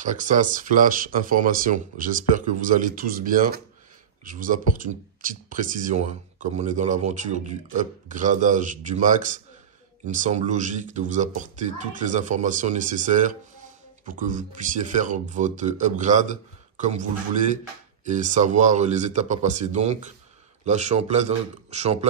Traxas Flash Information. J'espère que vous allez tous bien. Je vous apporte une petite précision. Comme on est dans l'aventure du upgradage du max, il me semble logique de vous apporter toutes les informations nécessaires pour que vous puissiez faire votre upgrade comme vous le voulez et savoir les étapes à passer. Donc là, je suis en plein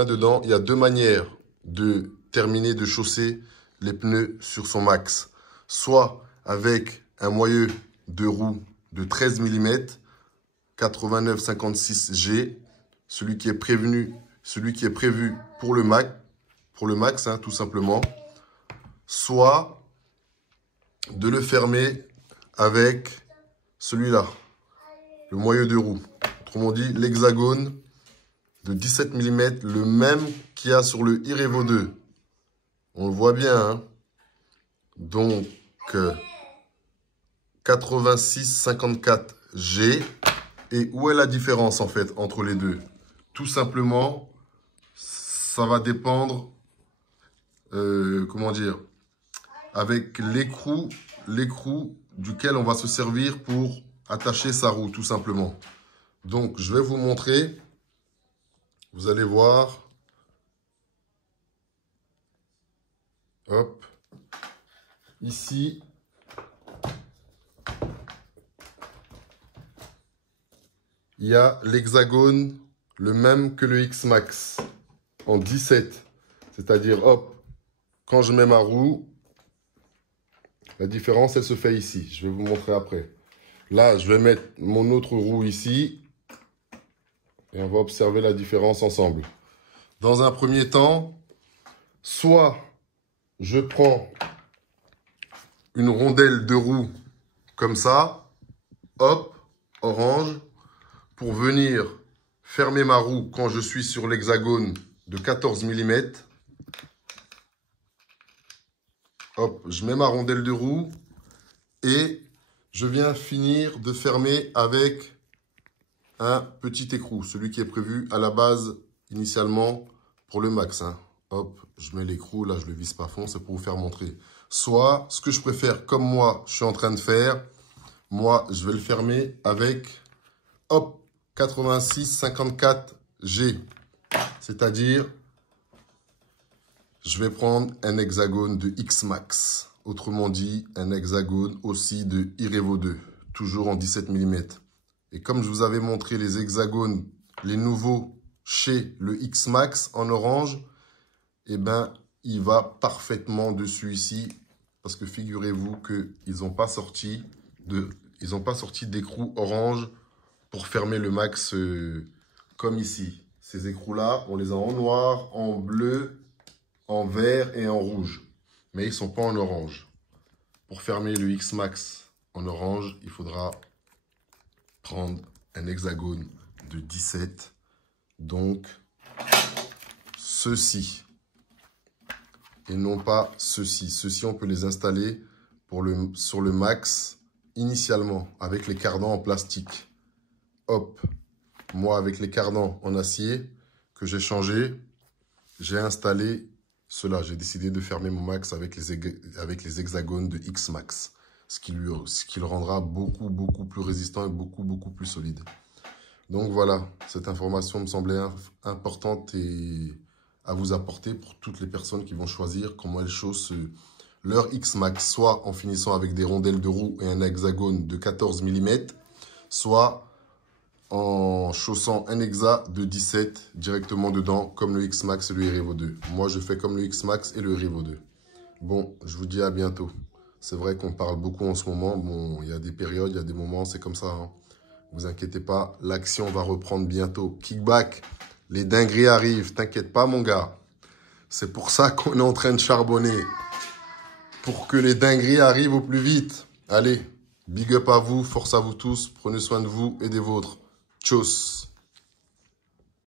dedans. Il y a deux manières de terminer de chausser les pneus sur son max. Soit avec un moyeu de roue de 13 mm, 89-56G, celui qui est prévu pour le max, tout simplement. Soit de le fermer avec celui-là, le moyeu de roue. Autrement dit, l'hexagone de 17 mm, le même qu'il y a sur le iRevo 2. On le voit bien, hein. Donc, 86-54G. Et où est la différence, en fait, entre les deux? Tout simplement, ça va dépendre, comment dire, avec l'écrou duquel on va se servir pour attacher sa roue, tout simplement. Donc, je vais vous montrer. Vous allez voir. Hop. Ici, il y a l'hexagone, le même que le X-Max, en 17. C'est-à-dire, hop, quand je mets ma roue, la différence, elle se fait ici. Je vais vous montrer après. Là, je vais mettre mon autre roue ici. Et on va observer la différence ensemble. Dans un premier temps, soit je prends une rondelle de roue comme ça, hop, orange, pour venir fermer ma roue quand je suis sur l'hexagone de 14 mm. Hop, je mets ma rondelle de roue et je viens finir de fermer avec un petit écrou, celui qui est prévu à la base initialement pour le max. Hop, je mets l'écrou, là je le visse pas fond, c'est pour vous faire montrer. Soit, ce que je préfère, comme moi je suis en train de faire, moi je vais le fermer avec, hop, 86-54G. C'est-à-dire, je vais prendre un hexagone de X-Max. Autrement dit, un hexagone aussi de iRevo 2, toujours en 17 mm. Et comme je vous avais montré les hexagones, les nouveaux chez le X-Max en orange, eh ben, il va parfaitement dessus ici. Parce que figurez-vous qu'ils n'ont pas sorti d'écrou orange pour fermer le max comme ici. Ces écrous-là, on les a en noir, en bleu, en vert et en rouge. Mais ils ne sont pas en orange. Pour fermer le X-Max en orange, il faudra prendre un hexagone de 17. Donc, ceci. Et non pas ceci. Ceci, on peut les installer sur le max initialement avec les cardans en plastique. Hop. Moi, avec les cardans en acier que j'ai changé, j'ai installé cela. J'ai décidé de fermer mon max avec les hexagones de X-Max. Ce qui le rendra beaucoup plus résistant et beaucoup plus solide. Donc voilà, cette information me semblait importante et à vous apporter pour toutes les personnes qui vont choisir comment elles chaussent leur X-Max, soit en finissant avec des rondelles de roue et un hexagone de 14 mm, soit en chaussant un hexa de 17 directement dedans, comme le X-Max et le iRevo 2. Moi, je fais comme le X-Max et le iRevo 2. Bon, je vous dis à bientôt. C'est vrai qu'on parle beaucoup en ce moment. Bon, il y a des périodes, il y a des moments, c'est comme ça. Vous inquiétez pas, l'action va reprendre bientôt. Kickback, les dingueries arrivent. T'inquiète pas, mon gars. C'est pour ça qu'on est en train de charbonner. Pour que les dingueries arrivent au plus vite. Allez, big up à vous, force à vous tous. Prenez soin de vous et des vôtres. Tchuss.